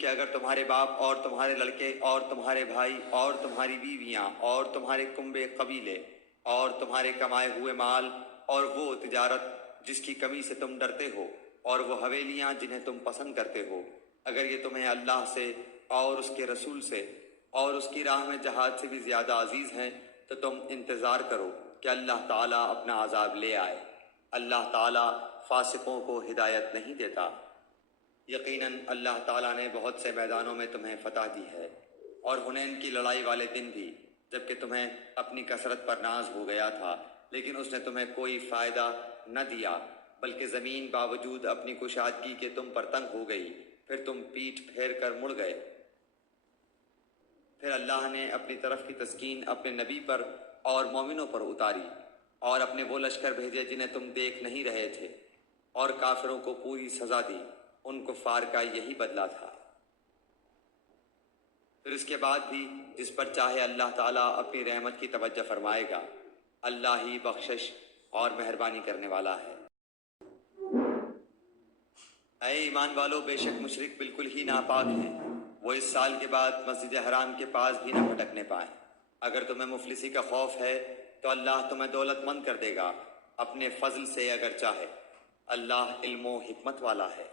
کہ اگر تمہارے باپ اور تمہارے لڑکے اور تمہارے بھائی اور تمہاری بیویاں اور تمہارے کنبے قبیلے اور تمہارے کمائے ہوئے مال اور وہ تجارت جس کی کمی سے تم ڈرتے ہو اور وہ حویلیاں جنہیں تم پسند کرتے ہو، اگر یہ تمہیں اللہ سے اور اس کے رسول سے اور اس کی راہ میں جہاد سے بھی زیادہ عزیز ہیں، تو تم انتظار کرو کہ اللہ تعالیٰ اپنا عذاب لے آئے۔ اللہ تعالیٰ فاسقوں کو ہدایت نہیں دیتا۔ یقیناً اللہ تعالیٰ نے بہت سے میدانوں میں تمہیں فتح دی ہے، اور حنین کی لڑائی والے دن بھی، جبکہ تمہیں اپنی کثرت پر ناز ہو گیا تھا، لیکن اس نے تمہیں کوئی فائدہ نہ دیا، بلکہ زمین باوجود اپنی کشادگی کے تم پر تنگ ہو گئی، پھر تم پیٹھ پھیر کر مڑ گئے۔ پھر اللہ نے اپنی طرف کی تسکین اپنے نبی پر اور مومنوں پر اتاری، اور اپنے وہ لشکر بھیجے جنہیں تم دیکھ نہیں رہے تھے، اور کافروں کو پوری سزا دی۔ ان کفار کا یہی بدلہ تھا۔ پھر اس کے بعد بھی جس پر چاہے اللہ تعالیٰ اپنی رحمت کی توجہ فرمائے گا۔ اللہ ہی بخشش اور مہربانی کرنے والا ہے۔ اے ایمان والو، بے شک مشرک بالکل ہی ناپاک ہیں، وہ اس سال کے بعد مسجد حرام کے پاس بھی نہ پھٹکنے پائیں۔ اگر تمہیں مفلسی کا خوف ہے تو اللہ تمہیں دولت مند کر دے گا اپنے فضل سے اگر چاہے۔ اللہ علم و حکمت والا ہے۔